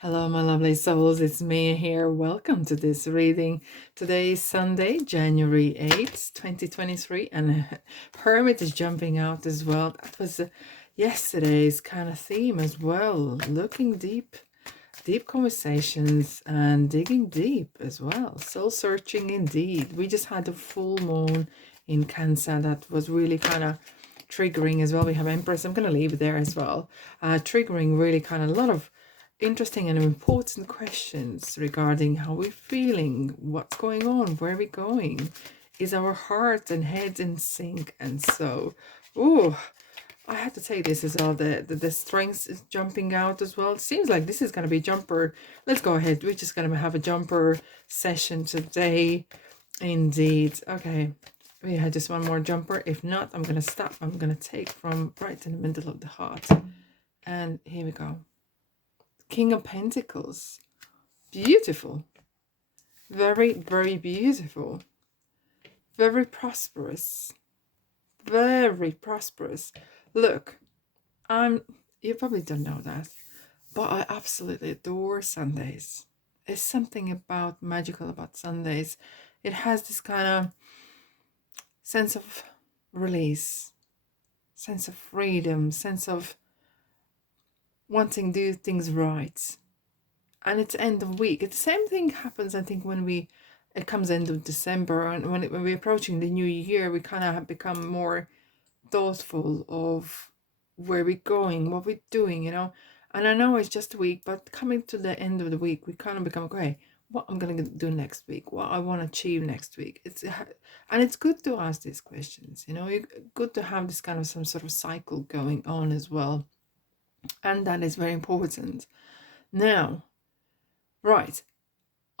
Hello, my lovely souls. It's me here. Welcome to this reading. Today is Sunday, January 8th, 2023, and Hermit is jumping out as well. That was yesterday's kind of theme as well. Looking deep, deep conversations and digging deep as well. Soul searching indeed. We just had a full moon in Cancer that was really kind of triggering as well. We have Empress. I'm going to leave it there as well. Triggering really kind of a lot of interesting and important questions regarding how we're feeling, what's going on, where we're going. Is our heart and head in sync? And so, oh, I had to take this as well. The strength is jumping out as well. It seems like this is going to be jumper. Let's go ahead. We're just going to have a jumper session today. Indeed. Okay. We had just one more jumper. If not, I'm going to stop. I'm going to take from right in the middle of the heart. And here we go. King of Pentacles. Beautiful. Very, very beautiful. Very prosperous. Very prosperous. Look, you probably don't know that, but I absolutely adore Sundays. There's something about magical about Sundays. It has this kind of sense of release, sense of freedom, sense of wanting to do things right. And it's end of week. The same thing happens, I think, when it comes end of December, and when we're approaching the new year, we kind of have become more thoughtful of where we're going, what we're doing, And I know it's just a week, but coming to the end of the week, we kind of become, okay, what I'm gonna do next week, what I want to achieve next week. And it's good to ask these questions, It's good to have this kind of some sort of cycle going on as well, and that is very important. Now, right.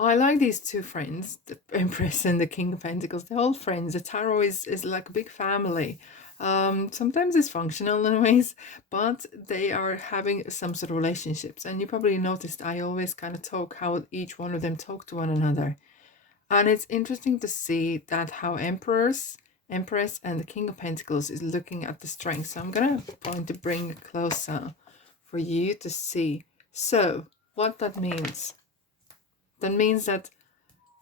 I like these two friends, the Empress and the King of Pentacles. They're all friends. The tarot is like a big family. Sometimes it's functional in ways, but they are having some sort of relationships. And you probably noticed I always kind of talk how each one of them talk to one another. And it's interesting to see that how Empress, and the King of Pentacles is looking at the strength. So I'm going to bring it closer for you to see. So what that means. That means that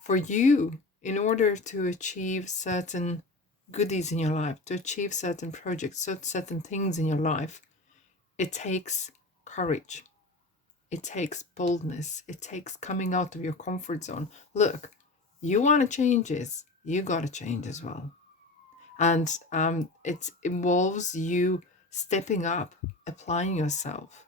for you, in order to achieve certain goodies in your life, to achieve certain projects, certain things in your life, it takes courage. It takes boldness. It takes coming out of your comfort zone. Look, you want to change this, you got to change as well. And it involves you stepping up, applying yourself,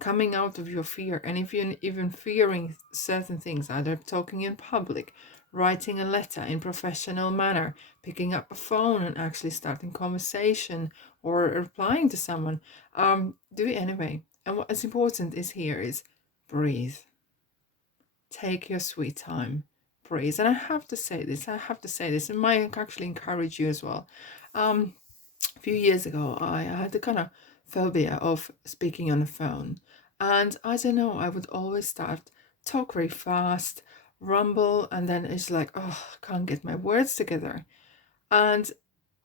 coming out of your fear. And if you're even fearing certain things, either talking in public, writing a letter in professional manner, picking up a phone and actually starting conversation, or replying to someone, do it anyway. And what is important is here is breathe. Take your sweet time. Breathe. And I have to say this, and might actually encourage you as well. A few years ago, I had the kind of phobia of speaking on the phone. And I don't know, I would always talk very fast, rumble, and then it's like, oh, I can't get my words together. And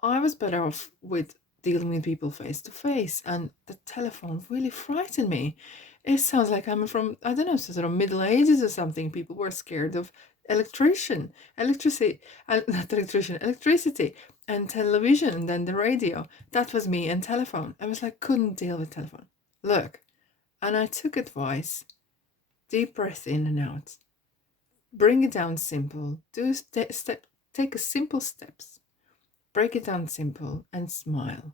I was better off with dealing with people face to face, and the telephone really frightened me. It sounds like I'm from, I don't know, sort of Middle Ages or something. People were scared of not electrician, electricity, and television, and then the radio. That was me, and telephone. I was like, couldn't deal with telephone. Look, and I took advice. Deep breath in and out. Bring it down simple. Take a simple steps. Break it down simple and smile.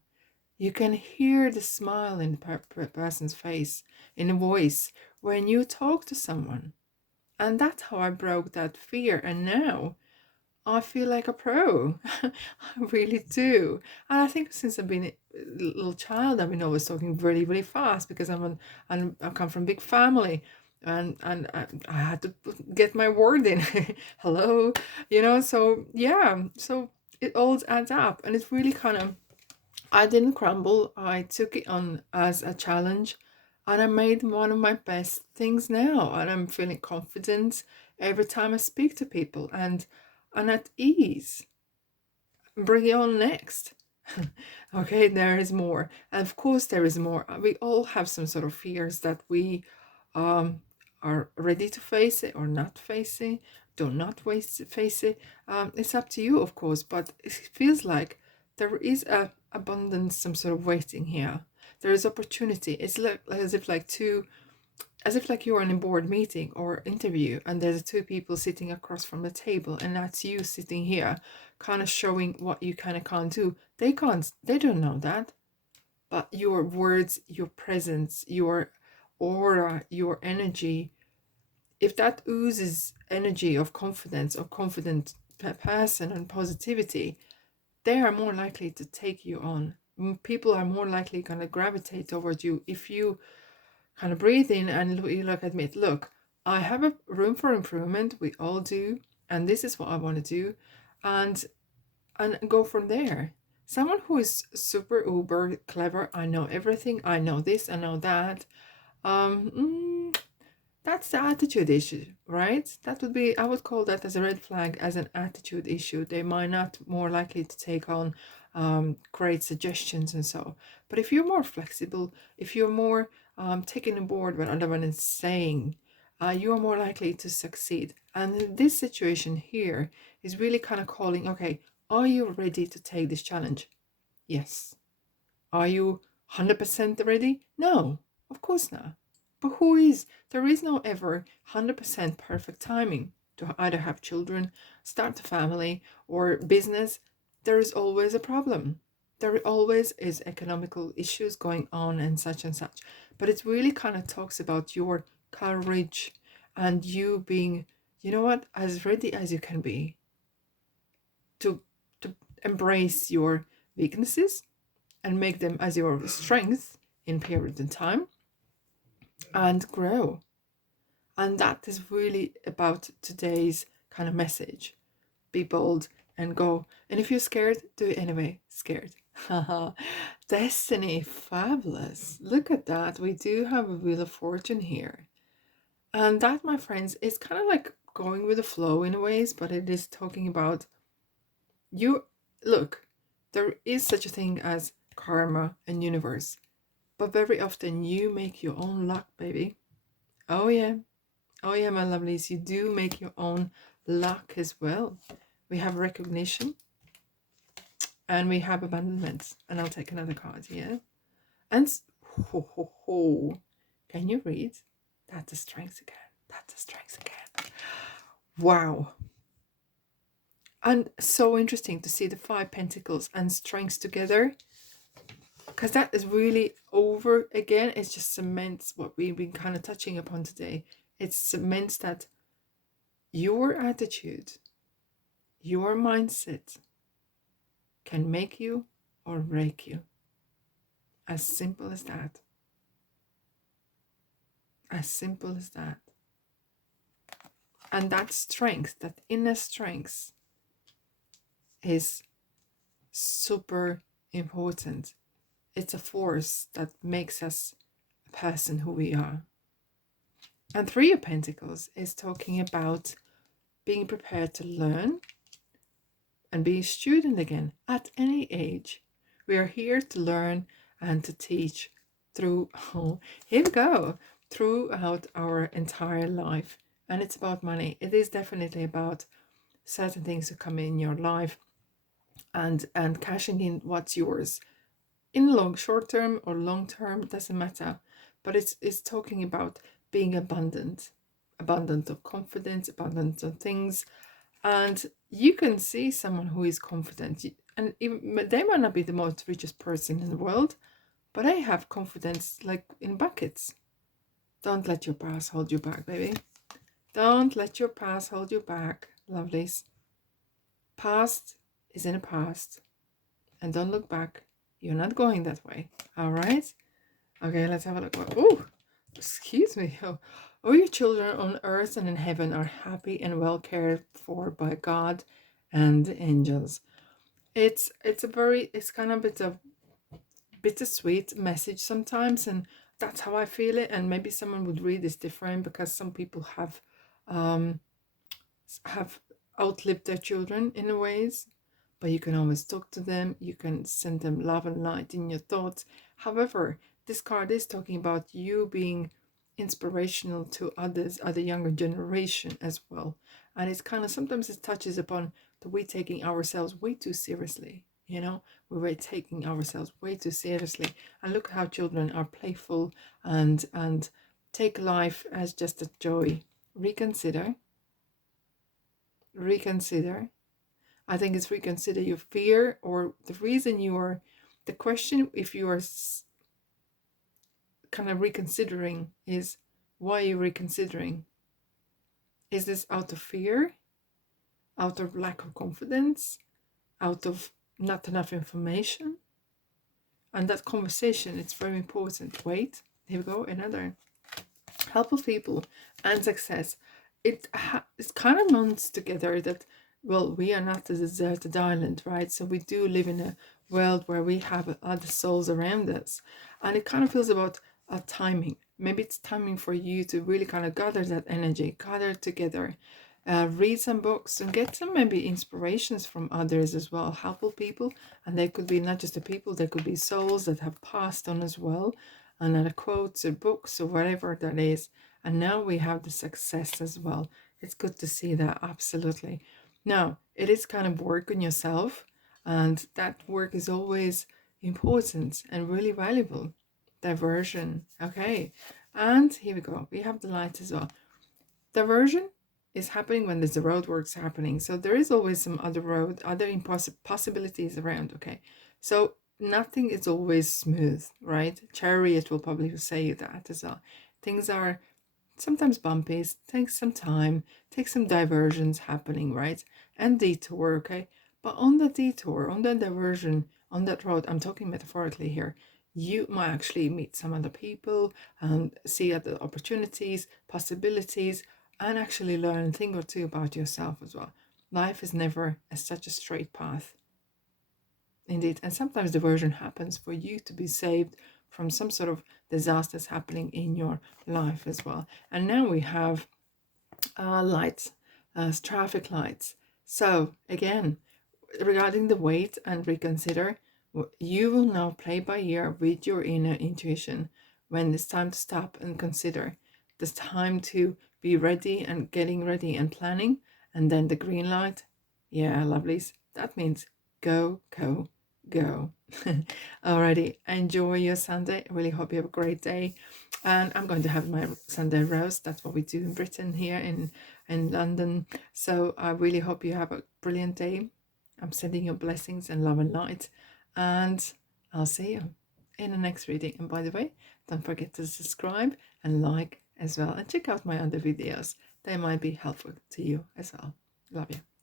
You can hear the smile in the person's face, in a voice, when you talk to someone. And that's how I broke that fear. And now I feel like a pro. I really do. And I think since I've been a little child, I've been always talking really, really fast because I come from a big family. And I had to get my word in. Hello, so yeah, so it all adds up, and it's really kind of, I didn't crumble. I took it on as a challenge, and I made one of my best things now, and I'm feeling confident every time I speak to people, and at ease. Bring it on next. Okay, there is more. And of course there is more. We all have some sort of fears that we um are ready to face it or not face it. Do not face it. It's up to you, of course, but it feels like there is a abundance, some sort of waiting here. There is opportunity. It's like as if like you're in a board meeting or interview, and there's two people sitting across from the table, and that's you sitting here, kind of showing what you kind of can't do. They don't know that, but your words, your presence, your aura, your energy, if that oozes energy of confidence or confident person and positivity, they are more likely to take you on. People are more likely going to gravitate towards you if you kind of breathe in and you admit, look, I have a room for improvement. We all do, and this is what I want to do, and go from there. Someone who is super uber clever, I know everything, I know this, I know that. That's the attitude issue, right? That would be, I would call that as a red flag, as an attitude issue. They might not more likely to take on great suggestions and so. But if you're more flexible, if you're more taking on board what another one is saying, you are more likely to succeed. And this situation here is really kind of calling, okay, are you ready to take this challenge? Yes. Are you 100% ready? No, of course not. But who is? There is no ever 100% perfect timing to either have children, start a family, or business. There is always a problem. There always is economical issues going on and such and such. But it really kind of talks about your courage and you being, you know what, as ready as you can be to embrace your weaknesses and make them as your strength in period of time and grow. And that is really about today's kind of message. Be bold and go. And if you're scared, do it anyway. Scared. Destiny, fabulous. Look at that. We do have a Wheel of Fortune here. And that, my friends, is kind of like going with the flow in ways, but it is talking about you. Look, there is such a thing as karma and universe, but very often you make your own luck, baby. Oh yeah. Oh yeah, my lovelies, you do make your own luck as well. We have recognition and we have abandonment. And I'll take another card here. And ho ho ho. Can you read? That's the strength again. That's the strength again. Wow. And so interesting to see the 5 pentacles and strengths together, because that is really over again. It just cements what we've been kind of touching upon today. It cements that your attitude, your mindset can make you or break you. As simple as that. As simple as that. And that strength, that inner strength, is super important. It's a force that makes us a person who we are. And 3 of Pentacles is talking about being prepared to learn and be a student again at any age. We are here to learn and to teach through, oh, here we go, throughout our entire life. And it's about money. It is definitely about certain things that come in your life and cashing in what's yours. In short term or long term, doesn't matter. But it's talking about being abundant of confidence, abundant of things. And you can see someone who is confident, and even, they might not be the most richest person in the world, but they have confidence like in buckets. Don't let your past hold you back, baby. Don't let your past hold you back, lovelies. Past is in the past, and don't look back. You're not going that way. All right. Okay, let's have a look. Oh, excuse me. All your children on earth and in heaven are happy and well cared for by God and the angels. It's kind of a bittersweet message sometimes, and that's how I feel it. And maybe someone would read this different, because some people have outlived their children in a ways, but you can always talk to them. You can send them love and light in your thoughts. However, this card is talking about you being inspirational to others, other younger generation as well. And it's kind of, sometimes it touches upon that we taking ourselves way too seriously. You know, we're taking ourselves way too seriously. And look how children are playful and take life as just a joy. Reconsider. Reconsider. I think it's reconsider your fear, or the reason you are, the question, if you are kind of reconsidering, is why are you reconsidering? Is this out of fear, out of lack of confidence, out of not enough information? And that conversation, it's very important. Wait, here we go, another. Help of people and success. It's kind of runs together that, well, we are not a deserted island, right? So we do live in a world where we have other souls around us. And it kind of feels about a timing. Maybe it's timing for you to really kind of gather that energy, gather together, read some books and get some maybe inspirations from others as well, helpful people. And they could be not just the people, they could be souls that have passed on as well, and other quotes or books or whatever that is. And now we have the success as well. It's good to see that, absolutely. Now, it is kind of work on yourself, and that work is always important and really valuable. Diversion, okay. And here we go, we have the light as well. Diversion is happening when there's the roadworks happening. So there is always some other road, other possibilities around, okay? So nothing is always smooth, right? Chariot will probably say that as well. Things are sometimes bumpy, takes some time, takes some diversions happening, right? And detour, okay? But on the detour, on the diversion, on that road, I'm talking metaphorically here, you might actually meet some other people and see other opportunities, possibilities, and actually learn a thing or two about yourself as well. Life is never such a straight path. Indeed. And sometimes diversion happens for you to be saved from some sort of disasters happening in your life as well. And now we have lights, traffic lights. So again, regarding the wait and reconsider, you will now play by ear with your inner intuition when it's time to stop and consider. It's time to be ready and getting ready and planning. And then the green light, yeah, lovelies, that means go, go, go. Alrighty, enjoy your Sunday. I really hope you have a great day. And I'm going to have my Sunday roast. That's what we do in Britain here in London. So I really hope you have a brilliant day. I'm sending you blessings and love and light. And I'll see you in the next reading. And by the way, don't forget to subscribe and like as well. And check out my other videos. They might be helpful to you as well. Love you.